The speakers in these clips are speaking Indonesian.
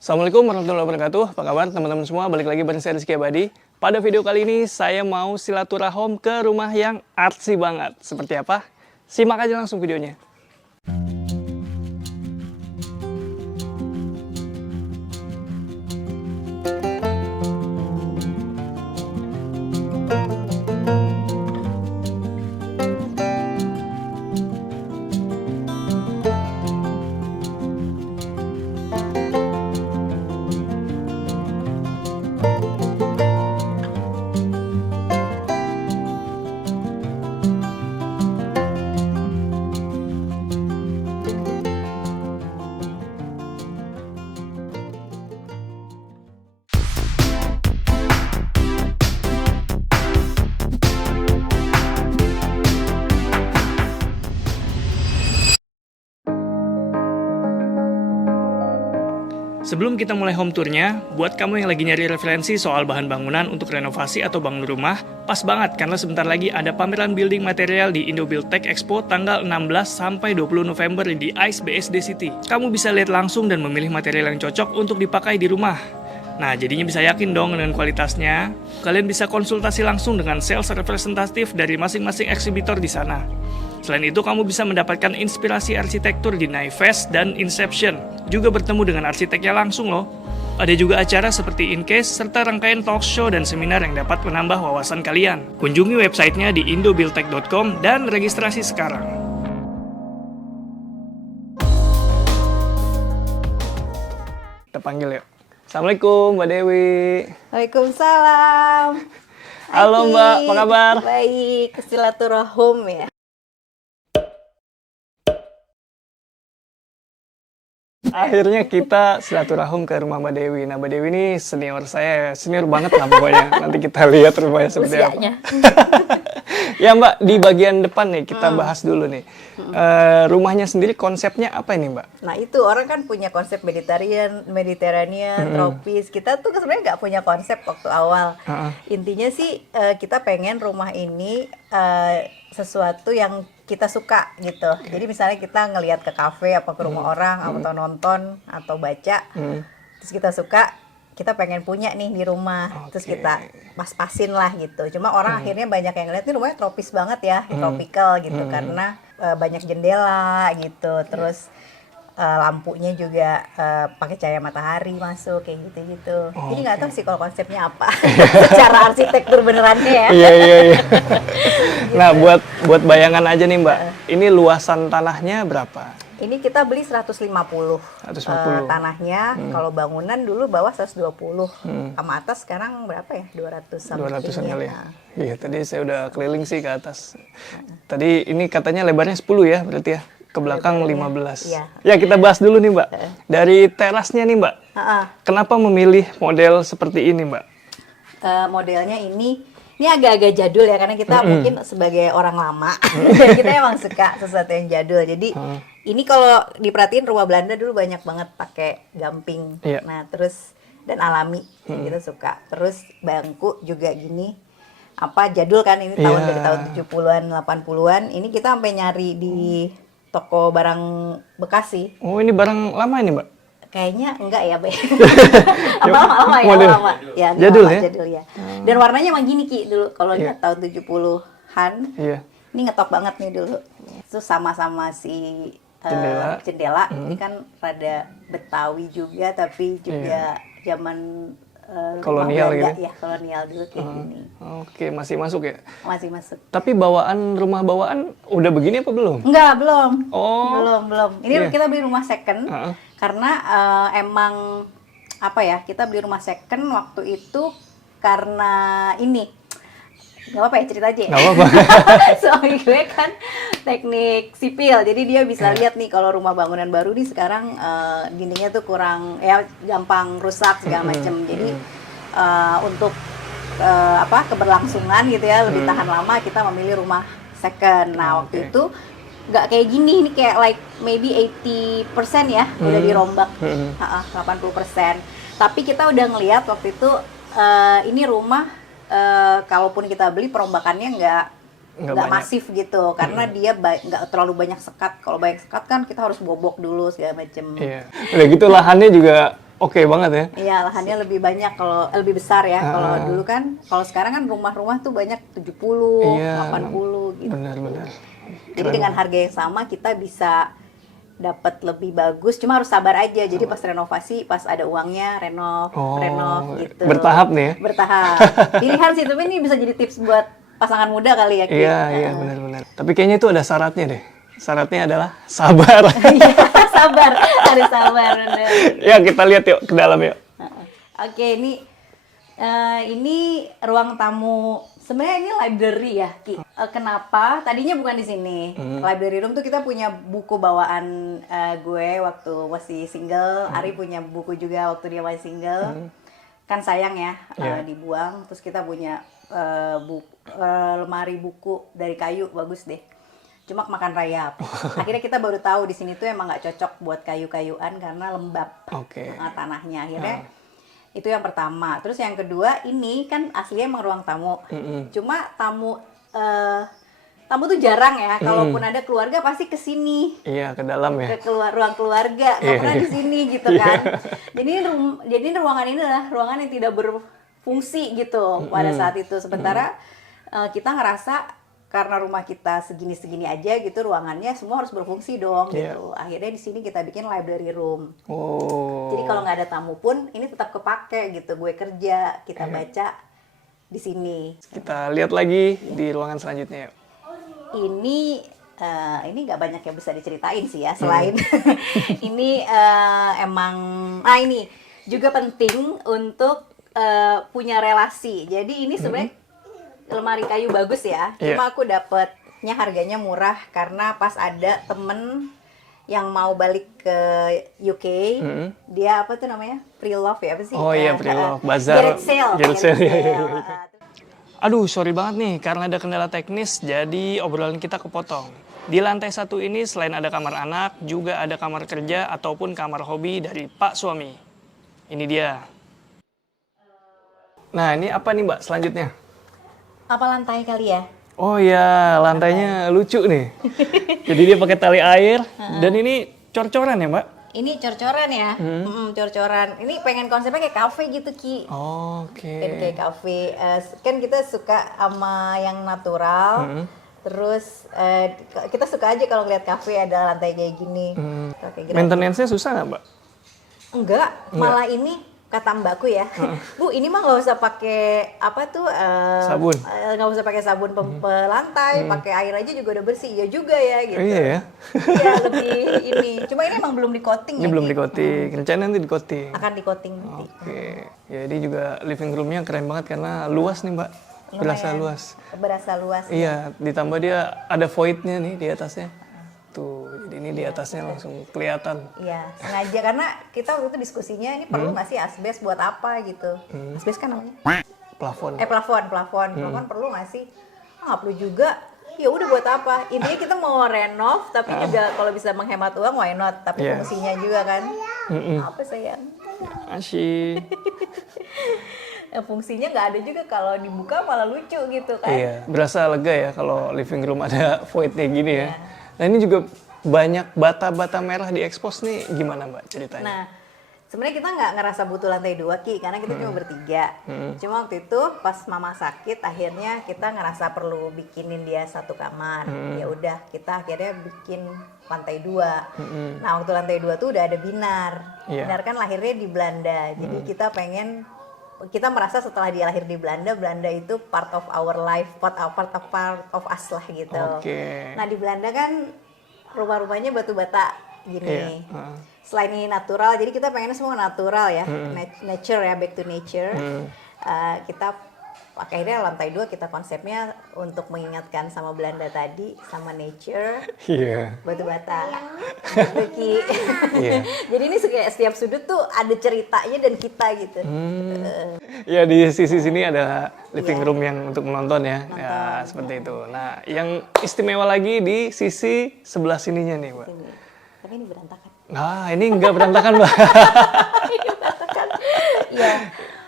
Assalamualaikum warahmatullahi wabarakatuh. Apa kabar teman-teman semua? Balik lagi bareng saya Rizky Abadi. Pada video kali ini saya mau silaturahim ke rumah yang artsy banget. Seperti apa? Simak aja langsung videonya. Sebelum kita mulai home tournya, buat kamu yang lagi nyari referensi soal bahan bangunan untuk renovasi atau bangun rumah, pas banget karena sebentar lagi ada pameran building material di Indo Build Tech Expo tanggal 16 sampai 20 November di ICE BSD City. Kamu bisa lihat langsung dan memilih material yang cocok untuk dipakai di rumah. Nah, jadinya bisa yakin dong dengan kualitasnya. Kalian bisa konsultasi langsung dengan sales representatif dari masing-masing eksibitor di sana. Selain itu, kamu bisa mendapatkan inspirasi arsitektur di Naifest dan Inception. Juga bertemu dengan arsiteknya langsung loh. Ada juga acara seperti Incase, serta rangkaian talk show dan seminar yang dapat menambah wawasan kalian. Kunjungi websitenya di indobuildtech.com dan registrasi sekarang. Kita panggil yuk. Assalamualaikum Mbak Dewi. Waalaikumsalam. Halo Mbak, apa kabar? Baik, silaturahim ya. Akhirnya kita silaturahim ke rumah Mbak Dewi. Nah, Mbak Dewi ini senior saya, senior banget lah pokoknya. Nanti kita lihat rumahnya seperti Usianya. apa. Ya Mbak, di bagian depan nih kita bahas dulu nih. Rumahnya sendiri konsepnya apa ini Mbak? Nah itu orang kan punya konsep Mediterranean, tropis. Kita tuh sebenarnya nggak punya konsep waktu awal. Intinya sih kita pengen rumah ini sesuatu yang kita suka gitu. Jadi misalnya kita ngelihat ke kafe apa ke rumah orang atau nonton atau baca, terus kita suka, kita pengen punya nih di rumah. Terus kita pas-pasin lah gitu. Cuma orang akhirnya banyak yang ngeliat ini rumahnya tropis banget ya, tropical gitu karena banyak jendela gitu. Terus lampunya juga pakai cahaya matahari masuk kayak gitu-gitu. Jadi nggak tahu sih kalau konsepnya apa secara arsitektur benerannya ya. Iya. Nah, buat bayangan aja nih Mbak. Ini luasan tanahnya berapa? Ini kita beli 150 tanahnya. Kalau bangunan dulu bawah 120. Sama atas sekarang berapa ya? 200 something 200-an kali ya. Nah. Iya, tadi saya udah keliling sih ke atas. Tadi ini katanya lebarnya 10 ya, berarti ya. Ke belakang 15. Iya. Ya, kita bahas dulu nih Mbak. Dari terasnya nih Mbak. Kenapa memilih model seperti ini Mbak? Modelnya ini agak-agak jadul ya, karena kita mungkin sebagai orang lama dan kita emang suka sesuatu yang jadul. Jadi ini kalau diperhatiin rumah Belanda dulu banyak banget pakai gamping. Iya. Nah terus dan alami kita suka. Terus bangku juga gini, apa jadul kan, ini tahun dari tahun 70-an 80-an. Ini kita sampai nyari di toko barang bekas sih. Oh, ini barang lama ini Mbak? Kayaknya enggak ya, Be. Lama ya, model. lama. Ya, Jadul lama, ya? jadul ya. Dan warnanya emang gini Ki dulu kalau lihat tahun 70-an. Iya. Ini ngetop banget nih dulu. Terus sama-sama si jendela. Ini kan rada Betawi juga tapi juga zaman kolonial Belanda, gitu. ya, kolonial dulu kayak gini. Oke, masih masuk ya? Masih masuk. Tapi rumah bawaan udah begini apa belum? Enggak, belum. Oh. Belum. Ini kita beli rumah second karena emang apa ya? Kita beli rumah second waktu itu karena ini. Gak apa-apa ya, cerita aja ya? Gak apa-apa. Suami gue kan teknik sipil, jadi dia bisa lihat nih kalau rumah bangunan baru nih sekarang dindingnya tuh kurang, ya gampang rusak segala macem. Jadi untuk keberlangsungan gitu ya, lebih tahan lama, kita memilih rumah second. Nah waktu itu nggak kayak gini, ini kayak like maybe 80% ya udah dirombak, 80%. Tapi kita udah ngelihat waktu itu ini rumah kalaupun kita beli perombakannya nggak masif gitu, karena dia nggak terlalu banyak sekat. Kalau banyak sekat kan kita harus bobok dulu segala macem. Iya. Udah gitu lahannya juga oke banget ya. Iya, lahannya lebih banyak kalau lebih besar ya. Kalau dulu kan, kalau sekarang kan rumah-rumah tuh banyak 70, Iya, 80 gitu. benar-benar. Jadi dengan harga yang sama kita bisa dapat lebih bagus, cuma harus sabar aja. Jadi pas renovasi, pas ada uangnya renov gitu. Bertahap nih ya. Bertahap. Pilihan sih, tapi ini bisa jadi tips buat pasangan muda kali ya, Ki. Iya, benar-benar. Tapi kayaknya itu ada syaratnya deh. Syaratnya adalah sabar. Iya, sabar, harus sabar bener. Ya, kita lihat yuk ke dalam yuk. Oke, ini ruang tamu. Sebenarnya ini library ya, Ki. Kenapa? Tadinya bukan di sini. Library room tuh kita punya buku bawaan gue waktu masih single. Ari punya buku juga waktu dia masih single. Kan sayang ya dibuang. Terus kita punya lemari buku dari kayu, bagus deh. Cuma makan rayap. Akhirnya kita baru tahu di sini tuh emang nggak cocok buat kayu-kayuan karena lembab tanahnya. Akhirnya itu yang pertama. Terus yang kedua, ini kan aslinya emang ruang tamu. Cuma tamu tuh jarang ya. Kalaupun ada keluarga pasti ke sini. Iya, ke dalam ya. Ke ruang keluarga. Nggak pernah di sini gitu kan. Jadi ruangan ini adalah ruangan yang tidak berfungsi gitu pada saat itu. Sementara kita ngerasa karena rumah kita segini-segini aja gitu, ruangannya semua harus berfungsi dong gitu. Akhirnya di sini kita bikin library room. Jadi kalau nggak ada tamu pun ini tetap kepake gitu. Gue kerja, kita baca di sini. Kita lihat lagi di ruangan selanjutnya yuk. Ini nggak banyak yang bisa diceritain sih ya selain ini emang ini juga penting untuk punya relasi. Jadi ini sebenarnya lemari kayu bagus ya. Cuma aku dapetnya harganya murah karena pas ada temen yang mau balik ke UK, dia apa tuh namanya? Pre-love ya, apa sih? Oh iya, pre-love, bazar. Garage sale. Aduh, sorry banget nih, karena ada kendala teknis, jadi obrolan kita kepotong. Di lantai 1 ini selain ada kamar anak, juga ada kamar kerja ataupun kamar hobi dari Pak Suami. Ini dia. Nah, ini apa nih Mbak selanjutnya? Apa lantai kali ya? Oh iya, lantainya lucu nih. Jadi dia pakai tali air, dan ini cor-coran ya Mbak? Ini cor-coran ya, cor-coran. Ini pengen konsepnya kayak kafe gitu, Ki. Oke. Kayak kafe. Kan kita suka sama yang natural. Terus kita suka aja kalau ngeliat kafe ada lantai kayak gini. Maintenance-nya susah nggak Mbak? Enggak, malah ini kata mbakku ya, Bu ini mah nggak usah pakai apa tuh sabun, nggak usah pakai sabun pelantai, pakai air aja juga udah bersih. Ya juga ya gitu. Iya ya. Iya lebih ini. Cuma ini emang belum di coating ya. Ini belum di coating, rencana nanti di coating. Akan di coating nanti. Oke, jadi juga living roomnya keren banget karena luas nih Mbak. Berasa luas. Berasa luas. Iya, ditambah dia ada void-nya nih di atasnya. Tuh, jadi ini di atasnya langsung kelihatan. Iya, sengaja karena kita waktu itu diskusinya ini perlu nggak sih asbes buat apa gitu. Asbes kan namanya? Plafon. Plafon perlu nggak sih? Nggak perlu juga. Ya udah buat apa? Intinya kita mau renov, tapi juga kalau bisa menghemat uang, why not? Tapi fungsinya juga kan. Apa sayang? Asyik. Fungsinya nggak ada juga kalau dibuka malah lucu gitu kan. Iya, berasa lega ya kalau living room ada void-nya gini ya. Nah ini juga banyak bata-bata merah di expose nih, gimana Mbak ceritanya? Nah, sebenarnya kita nggak ngerasa butuh lantai 2 Ki, karena kita cuma bertiga. Cuma waktu itu pas mama sakit, akhirnya kita ngerasa perlu bikinin dia satu kamar. Ya udah, kita akhirnya bikin lantai 2. Nah waktu lantai 2 tuh udah ada Binar. Binar kan lahirnya di Belanda, jadi kita merasa setelah dia lahir di Belanda, Belanda itu part of our life, part of us lah gitu. Nah di Belanda kan rumah-rumahnya batu bata gini. Selain ini natural, jadi kita pengennya semua natural ya, nature ya, back to nature. Kita akhirnya lantai 2 kita konsepnya untuk mengingatkan sama Belanda tadi, sama nature, batu bata. Jadi ini setiap sudut tuh ada ceritanya dan kita gitu. Ya di sisi sini ada living room yang untuk menonton ya. Ya seperti itu. Nah yang istimewa lagi di sisi sebelah sininya nih Mbak. Tapi ini berantakan. Nah ini nggak berantakan Mbak. Ini berantakan. Iya.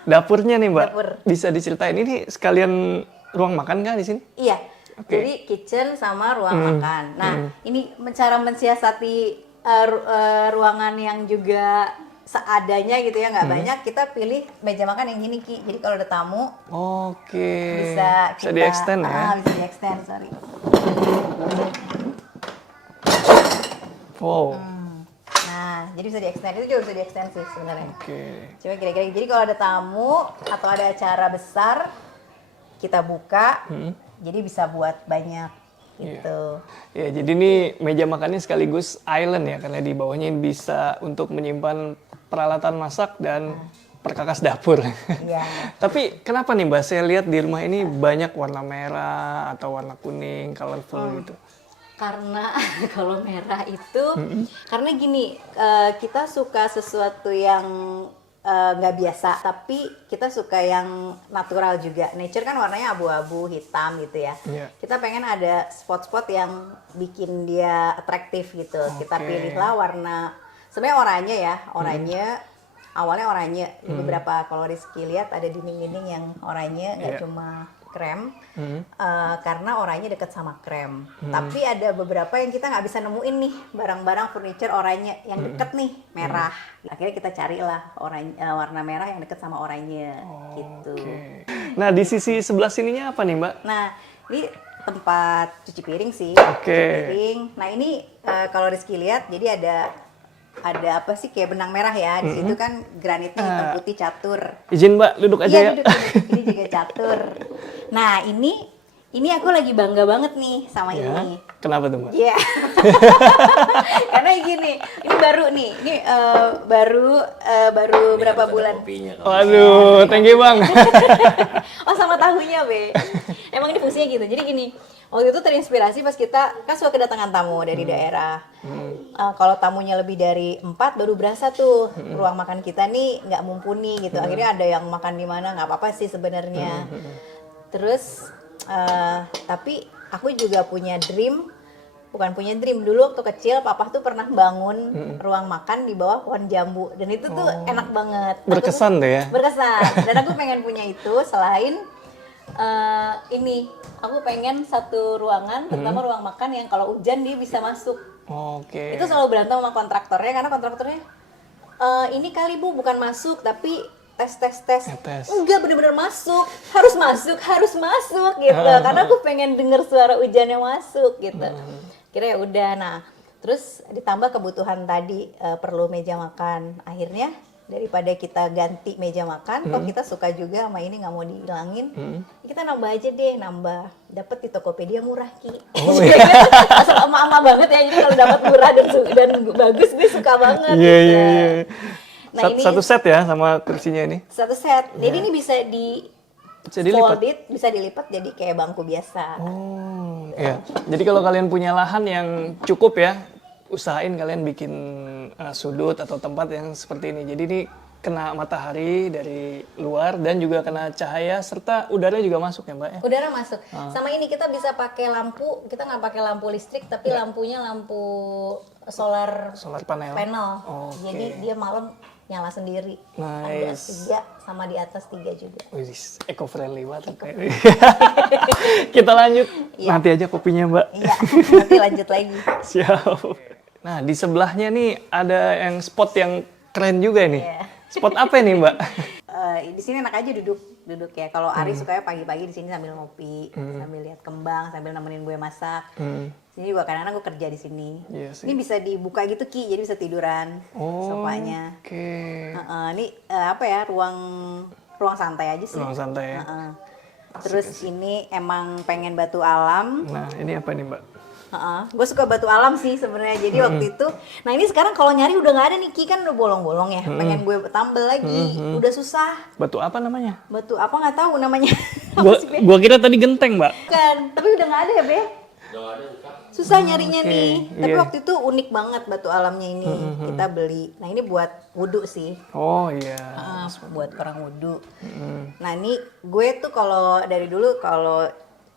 Dapurnya nih Mbak, Dapur. bisa diceritain ini sekalian ruang makan nggak di sini? Iya, jadi kitchen sama ruang makan. Nah, ini cara mensiasati ruangan yang juga seadanya gitu ya, nggak banyak, kita pilih meja makan yang gini Ki. Jadi kalau ada tamu bisa di extend ya. Bisa di extend, sorry. Wow. Nah, jadi bisa di extend, itu juga bisa di extend sih sebenarnya. Oke. Coba kira-kira, jadi kalau ada tamu atau ada acara besar, kita buka, jadi bisa buat banyak gitu. Ya, jadi ini meja makannya sekaligus island ya, karena di bawahnya bisa untuk menyimpan peralatan masak dan perkakas dapur. Iya. Tapi kenapa nih Mbak, saya lihat di rumah ini banyak warna merah atau warna kuning, colorful gitu. Karena kalau merah itu, karena gini, kita suka sesuatu yang nggak biasa, tapi kita suka yang natural juga. Nature kan warnanya abu-abu, hitam gitu ya. Iya. Kita pengen ada spot-spot yang bikin dia atraktif gitu. Kita pilihlah warna, sebenarnya oranye ya, awalnya oranye. Di beberapa kalau Rizky lihat ada dinding-dinding yang oranye, nggak cuma krem, karena oranye deket sama krem. Tapi ada beberapa yang kita nggak bisa nemuin nih, barang-barang furniture oranye yang deket nih, merah. Akhirnya kita carilah warna merah yang deket sama oranye, gitu. Nah, di sisi sebelah sininya apa nih Mbak? Nah, ini tempat cuci piring sih. Oke. Cuci piring. Nah ini kalau Rizky lihat, jadi ada apa sih kayak benang merah ya, di situ kan granitnya hitam putih catur. Izin Mbak, duduk aja ya. Duduk. Ini juga catur. Nah ini aku lagi bangga banget nih sama ini. Kenapa tuh Mbak? Iya. Karena gini, ini baru nih, ini baru berapa bulan? Waduh, thank you Bang. Oh sama tahunya Be. Emang ini fungsinya gitu. Jadi gini, waktu itu terinspirasi pas kita kan suka kedatangan tamu dari daerah. Kalau tamunya lebih dari 4 baru berasa tuh ruang makan kita nih nggak mumpuni gitu. Akhirnya ada yang makan di mana, nggak apa-apa sih sebenarnya. Terus tapi aku juga bukan punya dream, dulu waktu kecil papa tuh pernah bangun ruang makan di bawah pohon jambu, dan itu tuh enak banget. Berkesan tuh ya? Berkesan, dan aku pengen punya itu. Selain ini, aku pengen satu ruangan, terutama ruang makan yang kalau hujan dia bisa masuk. Oke. Itu selalu berantem sama kontraktornya, karena kontraktornya ini kali Bu bukan masuk, tapi tes. Enggak, bener-bener masuk, harus masuk gitu. Karena aku pengen denger suara hujannya masuk gitu. Kira ya udah. Nah, terus ditambah kebutuhan tadi, perlu meja makan. Akhirnya daripada kita ganti meja makan, kok kita suka juga sama ini, nggak mau dihilangin, kita nambah aja deh, dapat di Tokopedia murah Ki. Asal ama-ama banget ya, jadi kalau dapat murah dan bagus gue suka banget. Iya. Nah, ini satu set ya sama kursinya ini. Satu set. Jadi ini bisa dilipat. Bisa dilipat jadi kayak bangku biasa. Oh, iya. Jadi kalau kalian punya lahan yang cukup ya, usahain kalian bikin sudut atau tempat yang seperti ini. Jadi ini kena matahari dari luar dan juga kena cahaya, serta udara juga masuk ya Mbak ya? Udara masuk. Sama ini kita bisa pakai lampu, kita nggak pakai lampu listrik, tapi lampunya lampu solar panel. Okay. Jadi dia malam nyala sendiri. Nice. Ada 3 sama di atas 3 juga. Wih, eco friendly banget. Kita lanjut. Nanti aja kopinya Mbak. Iya, nanti lanjut lagi. Siap. Nah, di sebelahnya nih ada yang spot yang keren juga nih. Spot apa nih Mbak? Di sini enak aja duduk ya. Kalau Ari sukanya pagi-pagi di sini sambil ngopi, sambil lihat kembang, sambil nemenin gue masak. Sini juga kadang-kadang gue kerja di sini. Yes, ini bisa dibuka gitu Ki, jadi bisa tiduran sofanya. Oke. Ini apa ya, ruang santai aja sih. Ruang santai. Terus ini emang pengen batu alam. Nah, ini apa nih Mbak? Gue suka batu alam sih sebenarnya. Jadi waktu itu, nah ini sekarang kalau nyari udah nggak ada nih Ki, kan udah bolong-bolong ya. Pengen gue tambel lagi, udah susah. Batu apa namanya? Batu apa nggak tahu namanya. Gua kira tadi genteng Mbak. Bukan, tapi udah nggak ada ya Be. Susah nyarinya nih. Tapi waktu itu unik banget batu alamnya ini. Kita beli. Nah ini buat wudhu sih. Oh iya. Buat orang wudhu. Nah ini gue tuh kalau dari dulu kalau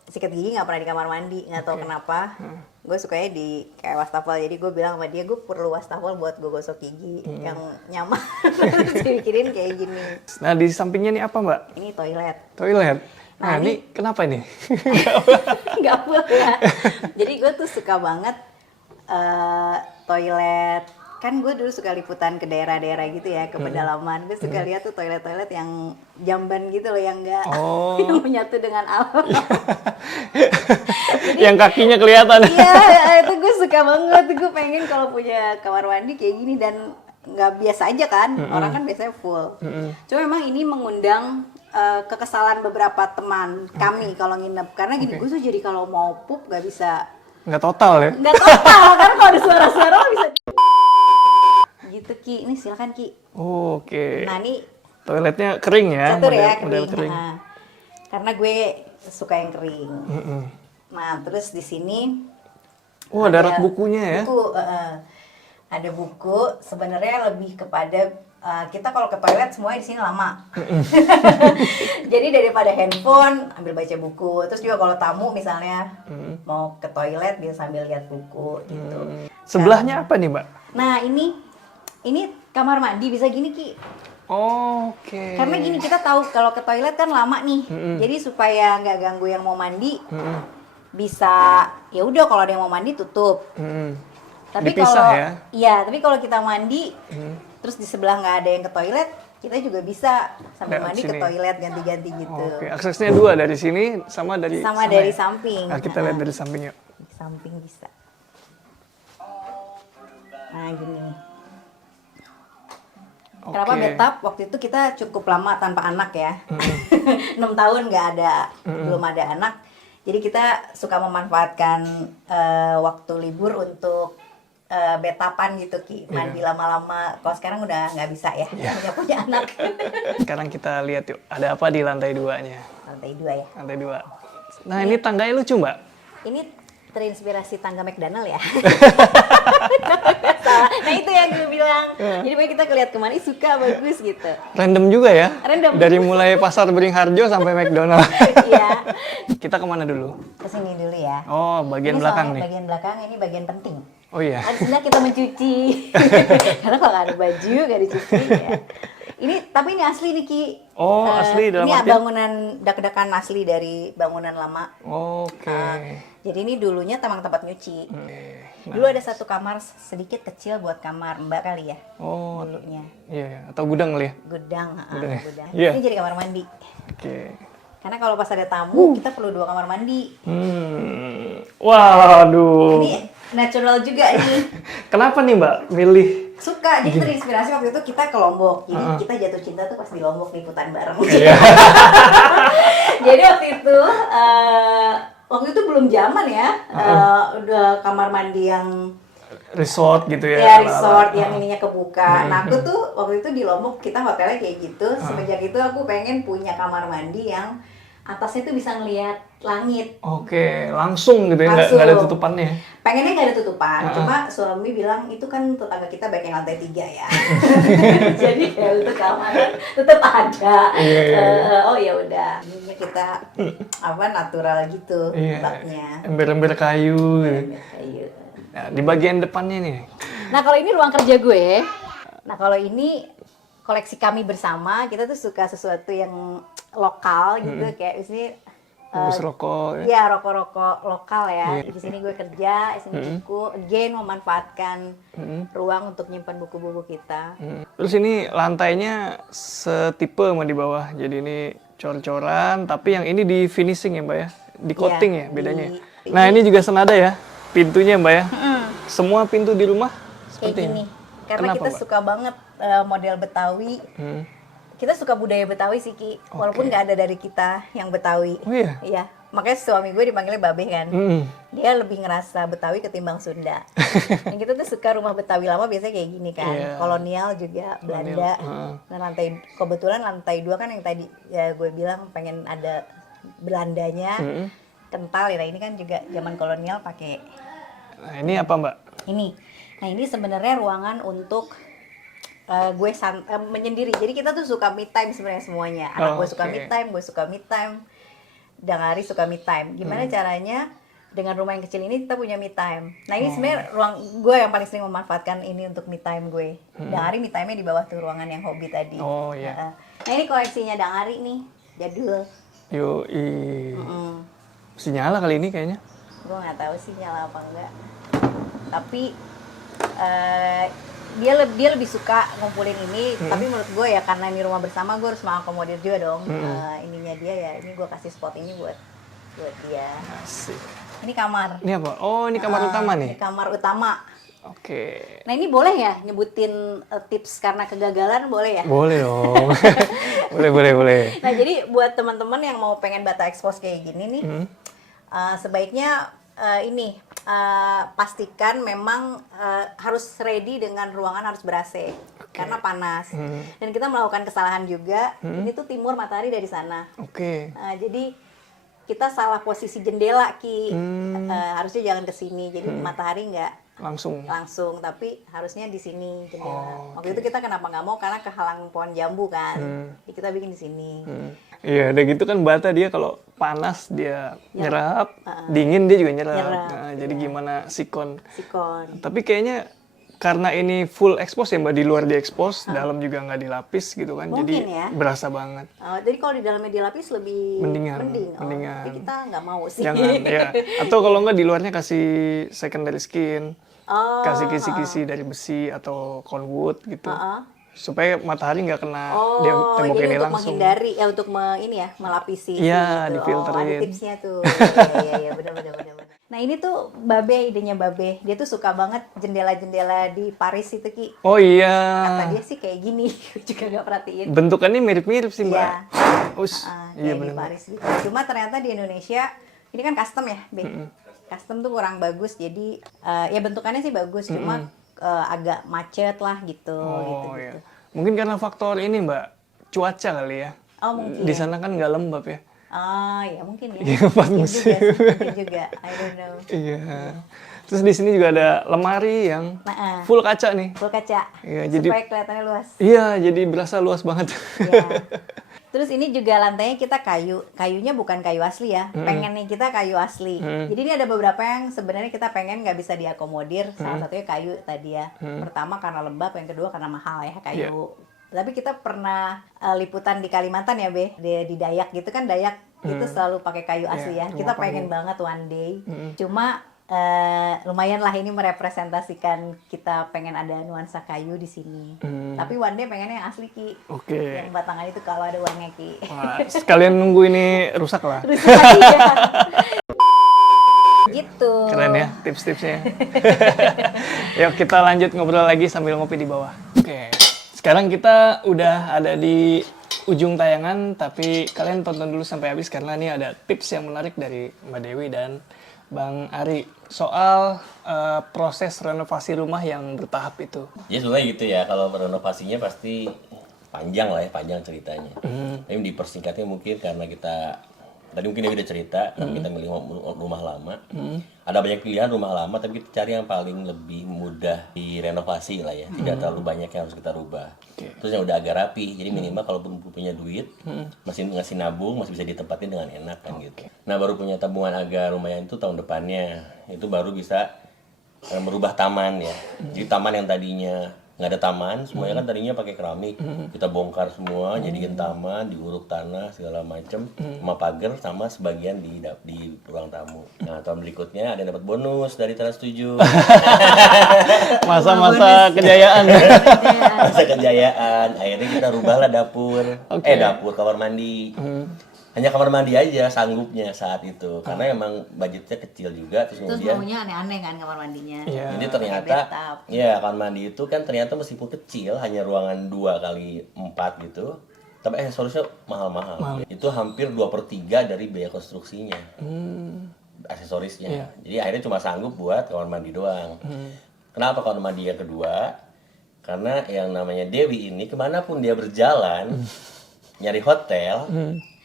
sikat gigi nggak pernah di kamar mandi, nggak tahu kenapa. Gue sukanya di kayak wastafel. Jadi gue bilang sama dia, gue perlu wastafel buat gue gosok gigi yang nyaman. Terus dipikirin kayak gini. Nah di sampingnya nih apa Mbak? Ini toilet. Toilet. Nah ini kenapa ini? Nggak boleh. Jadi gue tuh suka banget toilet kan gue dulu suka liputan ke daerah-daerah gitu ya, ke pedalaman. Gue suka lihat tuh toilet-toilet yang jamban gitu loh, yang enggak yang menyatu dengan alam. Yang kakinya kelihatan. Iya, itu gue suka banget. Gue pengen kalau punya kamar mandi kayak gini, dan nggak biasa aja kan. Orang kan biasanya full. Cuma memang ini mengundang kekesalan beberapa teman kami kalau nginep. Karena gini, gue tuh jadi kalau mau pup nggak bisa. Nggak total ya? Nggak total, karena kalau ada suara-suara lo bisa. Gitu Ki, ini silakan Ki. Oh, oke. Nah ini Toiletnya kering ya? catur ya, model kering. Nah, karena gue suka yang kering. Nah terus di sini ada rak bukunya ya? buku, ada buku. Sebenarnya lebih kepada kita kalau ke toilet semuanya di sini lama. Jadi daripada handphone, ambil baca buku. Terus juga kalau tamu misalnya mau ke toilet dia sambil lihat buku gitu. Sebelahnya apa nih, Mbak? Nah ini kamar mandi, bisa gini Ki. Oke. Karena gini, kita tahu kalau ke toilet kan lama nih. Jadi supaya nggak ganggu yang mau mandi, bisa ya udah kalau ada yang mau mandi tutup. Tapi Dipisah kalau ya? iya, tapi kalau kita mandi terus di sebelah nggak ada yang ke toilet, kita juga bisa sambil Lewat mandi ke sini. toilet ganti-ganti gitu. Oke, aksesnya dua, dari sini sama dari Sama sana dari ya? samping. Nah, kita lihat dari samping yuk. Di samping bisa. Nah gini. Kenapa Oke. bathtub? Waktu itu kita cukup lama tanpa anak ya. 6 tahun nggak ada, belum ada anak. Jadi kita suka memanfaatkan waktu libur untuk betapan gitu Ki, mandi lama-lama. Kalau sekarang udah nggak bisa ya, punya anak. Sekarang kita lihat yuk, ada apa di lantai 2-nya? Lantai 2 ya. Lantai 2. Nah, ini tangganya lucu, Mbak. Ini terinspirasi tangga McDonald ya. Salah. Nah itu yang gue bilang. Jadi pokoknya kita lihat kemana, suka, bagus gitu. Random juga ya? Random. Dari mulai Pasar Beringharjo sampai McDonald. Iya. Kita kemana dulu? Kesini dulu ya. Oh, bagian Ini belakang soalnya nih. Bagian belakang ini bagian penting. Oh iya. Harusnya kita mencuci. Karena kalau nggak ada baju, nggak dicuci ya. Tapi ini asli nih Ki. Oh, asli dalam Ini artian? bangunan dak-dakan asli dari bangunan lama. Oke. Jadi ini dulunya tempat nyuci. Dulu ada satu kamar sedikit kecil buat kamar Mbak kali ya. Oh, Dulunya. iya. Atau gudang kali ya? Gudang, Gudang ya? gudang. Iya. Ini jadi kamar mandi. Oke. Karena kalau pas ada tamu, kita perlu 2 kamar mandi. Waduh. Ini natural juga ini. Kenapa nih, Mbak, milih? Suka, jadi terinspirasi waktu itu kita ke Lombok. Jadi kita jatuh cinta tuh pas di Lombok liputan bareng. Iya. Jadi waktu itu belum zaman ya. Udah kamar mandi yang Resort gitu ya? ya resort yang ininya kebuka. Nah aku tuh waktu itu di Lombok kita hotelnya kayak gitu. Semenjak itu aku pengen punya kamar mandi yang atasnya tuh bisa ngelihat langit. Oke, langsung gitu ya? Nggak Langsung. ada tutupannya? Pengennya nggak ada tutupan, cuma suami bilang itu kan tetangga kita banyak yang lantai 3 ya. Jadi kayak untuk keamanan tetap ada. Oh ya udah, ini kita natural gitu Iya. tempatnya. Ember-ember kayu gitu. Kayu. Nah, di bagian depannya nih. Nah kalau ini ruang kerja gue. Nah kalau ini koleksi kami bersama. Kita tuh suka sesuatu yang lokal gitu, kayak di sini. Bungkus rokok ya? Iya, rokok-rokok lokal ya. Di sini gue kerja, di sini buku. Again, memanfaatkan ruang untuk nyimpan buku-buku kita. Terus ini lantainya setipe sama di bawah. Jadi ini cor-coran, tapi yang ini di finishing ya, Mbak ya? Di coating ya bedanya. Nah, ini juga senada ya pintunya, Mbak ya? Semua pintu di rumah Kayak seperti gini. ini. Karena Kenapa, kita Mbak? suka banget model Betawi. Kita suka budaya Betawi sih Ki, walaupun nggak ada dari kita yang Betawi. Oh iya? Iya, makanya suami gue dipanggilnya Babe kan. Dia lebih ngerasa Betawi ketimbang Sunda. Yang kita tuh suka rumah Betawi lama biasanya kayak gini kan. Iya. Kolonial juga, Belanda. Nah kebetulan lantai 2 kan yang tadi ya gue bilang pengen ada Belandanya, kental ya. Nah ini kan juga zaman kolonial pakai Nah, ini apa, Mbak? ini. Nah ini sebenarnya ruangan untuk gue menyendiri. Jadi kita tuh suka me time sebenarnya semuanya. Anak gue suka me time, gue suka me time. Dangari suka me time. Gimana caranya dengan rumah yang kecil ini kita punya me time. Nah ini sebenarnya ruang gue yang paling sering memanfaatkan ini untuk me time gue. Dangari me time-nya di bawah tuh ruangan yang hobi tadi. Oh iya. Nah ini koleksinya Dangari nih, jadul. Yoi. Mesti nyala kali ini kayaknya. Gue nggak tahu sih nyala apa enggak. Tapi dia lebih suka ngumpulin ini, tapi menurut gue ya karena ini rumah bersama, gue harus mengakomodir juga dong ininya dia ya. Ini gue kasih spot ini buat dia. Asik. Ini kamar. Ini apa? Oh, ini kamar utama nih. Ini kamar utama. Oke. Nah ini boleh ya nyebutin tips karena kegagalan, boleh ya? Boleh dong. boleh. Nah jadi buat teman-teman yang mau pengen bata expose kayak gini nih, sebaiknya pastikan memang harus ready dengan ruangan harus ber-AC karena panas. Dan kita melakukan kesalahan juga. Ini tuh timur matahari dari sana. Oke. Jadi kita salah posisi jendela Ki. Harusnya jangan ke sini. Jadi matahari nggak langsung, tapi harusnya di sini jendela. Waktu itu kita kenapa nggak mau, karena kehalang pohon jambu kan. Jadi kita bikin di sini. Iya, udah gitu kan bata dia kalau panas dia nyerap, dingin dia juga nyerap. Nah, jadi gimana sikon. Tapi kayaknya karena ini full expose ya Mbak, di luar di expose, dalam juga nggak dilapis gitu kan. Mungkin jadi ya. berasa banget. Jadi kalau di dalamnya dilapis lebih mendingan. Tapi kita nggak mau sih. Jangan ya. Atau kalau nggak di luarnya kasih secondary skin. Kasih kisi-kisi dari besi atau conwood gitu. Supaya matahari nggak kena dia tembok ini langsung. Menghindari ya, untuk melapisi. Iya, gitu. difilterin. Ada tipsnya tuh. Iya, benar. Nah ini tuh idenya Babe. Dia tuh suka banget jendela-jendela di Paris itu Ki. Oh iya. Kata dia sih kayak gini, juga nggak perhatiin. Bentukannya mirip-mirip sih Mbak. Iya di Paris gitu. Cuma ternyata di Indonesia ini kan custom ya, Be. Custom tuh kurang bagus, jadi ya bentukannya sih bagus, cuma agak macet lah gitu. Iya. Mungkin karena faktor ini Mbak, cuaca kali ya. Oh mungkin. Di sana kan nggak lembab ya. Ya mungkin ya. Iya, pas musim. Mungkin juga, I don't know. Iya. Terus di sini juga ada lemari yang full kaca nih. Full kaca. Iya, supaya kelihatannya luas. Iya, jadi berasa luas banget. Iya. Terus ini juga lantainya kita kayunya bukan kayu asli ya. Pengen nih kita kayu asli. Jadi ini ada beberapa yang sebenarnya kita pengen nggak bisa diakomodir. Salah satunya kayu tadi ya. Pertama karena lembab, yang kedua karena mahal ya kayu. Tapi kita pernah liputan di Kalimantan ya Be, di Dayak gitu kan. Dayak itu selalu pakai kayu asli ya. Kita pengen banget one day. Cuma lumayan lah ini merepresentasikan kita pengen ada nuansa kayu di sini. Tapi one day pengennya yang asli Ki. Oke. Yang batangan itu kalau ada uangnya Ki. Wah, sekalian nunggu ini rusak lah. Gitu. Keren ya tips-tipsnya. Yuk kita lanjut ngobrol lagi sambil ngopi di bawah. Oke. Sekarang kita udah ada di ujung tayangan, tapi kalian tonton dulu sampai habis karena ini ada tips yang menarik dari Mbak Dewi dan Bang Ari soal proses renovasi rumah yang bertahap itu. Ya sebenarnya gitu ya, kalau renovasinya pasti panjang lah ya, panjang ceritanya. Tapi dipersingkatnya mungkin karena kita tadi mungkin dia udah cerita, karena kita milih rumah lama. Ada banyak pilihan rumah lama, tapi kita cari yang paling lebih mudah direnovasi lah ya. Tidak terlalu banyak yang harus kita rubah. Terus yang udah agak rapi, jadi minimal kalau punya duit, masih ngasih nabung, masih bisa ditempatin dengan enak kan gitu. Nah baru punya tabungan agak lumayan itu tahun depannya, itu baru bisa merubah taman ya. Jadi taman yang tadinya nggak ada taman, semuanya kan tadinya pakai keramik, kita bongkar semua, jadiin taman, diuruk tanah segala macem, sama pagar, sama sebagian di ruang tamu. Nah tahun berikutnya ada yang dapat bonus dari Trans 7. Masa-masa kejayaan. Masa kejayaan, akhirnya kita rubahlah dapur, dapur kamar mandi. Hanya kamar mandi aja sanggupnya saat itu, karena emang budgetnya kecil juga. Terus maunya aneh-aneh kan kamar mandinya. Jadi ternyata kamar mandi itu kan ternyata meskipun kecil, hanya ruangan 2x4 gitu, tapi aksesorisnya mahal-mahal. Itu hampir 2/3 dari biaya konstruksinya, aksesorisnya. Jadi akhirnya cuma sanggup buat kamar mandi doang. Kenapa kamar mandi yang kedua? Karena yang namanya Dewi ini kemanapun dia berjalan nyari hotel,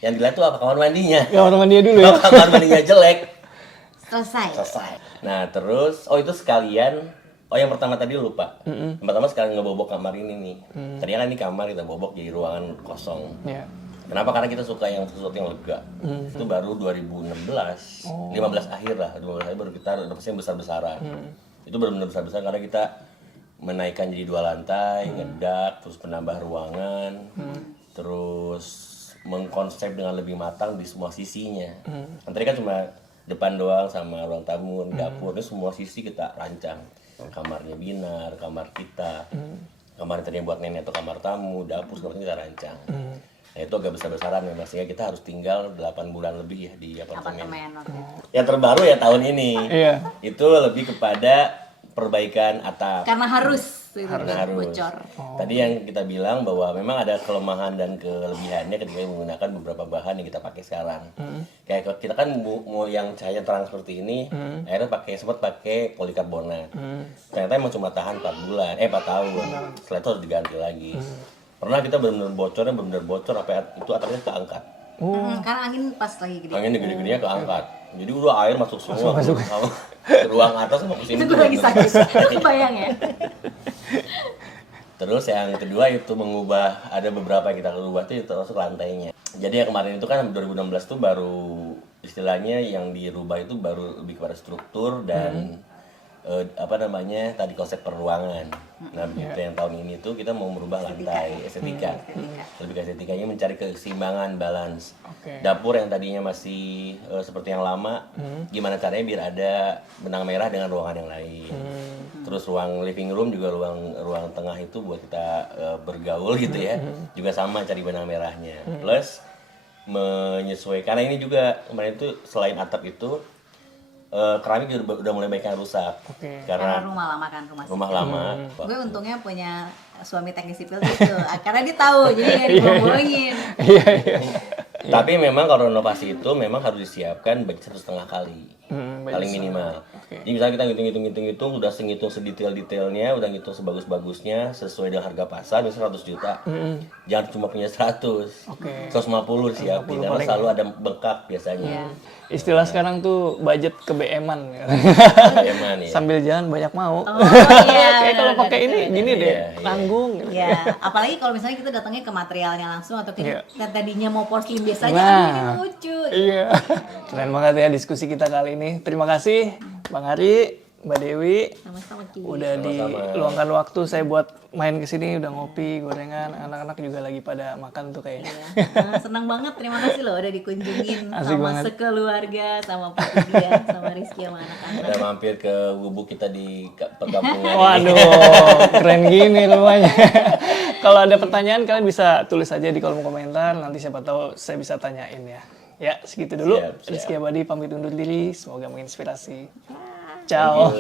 yang dilihat tuh apa? Kamar mandinya. Kamar mandinya dulu ya. Kalau kamar mandinya jelek, Selesai. Nah terus, itu sekalian. Yang pertama tadi lupa. Yang pertama sekalian ngebobok kamar ini nih. Tadinya kan ini kamar kita bobok jadi ruangan kosong. Kenapa? Karena kita suka yang sesuatu yang lega. Itu baru 2016, 15 akhir lah. 15 akhir baru kita renovasi yang besar-besaran. Itu benar-benar besar-besaran karena kita menaikkan jadi 2 lantai, ngedak, terus penambah ruangan, terus mengkonsep dengan lebih matang di semua sisinya. Tadi kan cuma depan doang sama ruang tamu, dapur, itu semua sisi kita rancang. kamarnya Binar, kamar kita, kamar tadinya buat nenek atau kamar tamu, dapur segala macam kita rancang. Nah itu agak besar-besaran memang, sehingga kita harus tinggal 8 bulan lebih ya di apartemen. Yang terbaru ya tahun ini, itu lebih kepada perbaikan atap. Karena harus bocor. Tadi yang kita bilang bahwa memang ada kelemahan dan kelebihannya ketika menggunakan beberapa bahan yang kita pakai sekarang. Kayak kita kan mau yang cahaya terang seperti ini, akhirnya sempat pakai polikarbonat. Ternyata emang cuma tahan 4 tahun. Setelah itu harus diganti lagi. Pernah kita benar-benar bocor apa itu atapnya keangkat. Karena angin pas lagi gede. Angin gede-gedenya keangkat. Jadi udah air masuk semua ke ruang atas sama ke sini. Itu gue lagi sakit. Itu kebayang ya. Terus yang kedua itu ada beberapa yang kita ubah itu termasuk lantainya. Jadi yang kemarin itu kan 2016 itu baru istilahnya yang dirubah itu baru lebih kepada struktur dan tadi konsep peruangan. Nah, yang tahun ini tuh kita mau merubah lantai estetika. Lebih ke estetikanya mencari keseimbangan, balance. Dapur yang tadinya masih seperti yang lama, gimana caranya biar ada benang merah dengan ruangan yang lain. Terus ruang living room juga ruang tengah itu buat kita bergaul gitu ya. Juga sama cari benang merahnya. Plus menyesuaikan, karena ini juga kemarin itu selain atap itu keramik juga udah mulai banyak yang rusak. Karena rumah lama kan, rumah lama. Gue untungnya punya suami teknik sipil gitu. Karena dia tahu, jadi nggak dibohongin. Tapi memang kalau renovasi itu memang harus disiapkan baik 1,5 kali. Paling minimal. Jadi misalnya kita ngitung, udah ngitung sedetail-detailnya, udah ngitung sebagus-bagusnya sesuai dengan harga pasar, misalnya 100 juta. Jangan cuma punya 100. 150 siapin, karena selalu ada bengkak biasanya. Istilah sekarang tuh budget ke BM-an. BM-an ya. Sambil jalan banyak mau. Kayak kalau pakai ini gini deh, tanggung. Ya, apalagi kalau misalnya kita datangnya ke materialnya langsung atau kita tadinya mau porselin biasanya, ini lucu. Iya. Keren banget ya diskusi kita kali ini. Terima kasih Bang Ari, Mbak Dewi. Sama-sama Ki. Udah diluangkan waktu saya buat main ke sini, udah ngopi, gorengan, anak-anak juga lagi pada makan tuh kayaknya. Senang banget, terima kasih loh udah dikunjungin Asik sama banget. sekeluarga, sama Putri dia, sama Rizky sama anak-anak. Udah mampir ke gubuk kita di perkampungan. Waduh, keren gini rumahnya. Kalau ada pertanyaan kalian bisa tulis aja di kolom komentar, nanti siapa tahu saya bisa tanyain ya. Ya, segitu dulu. Siap. Rizky Abadi pamit undur diri, semoga menginspirasi. Ciao.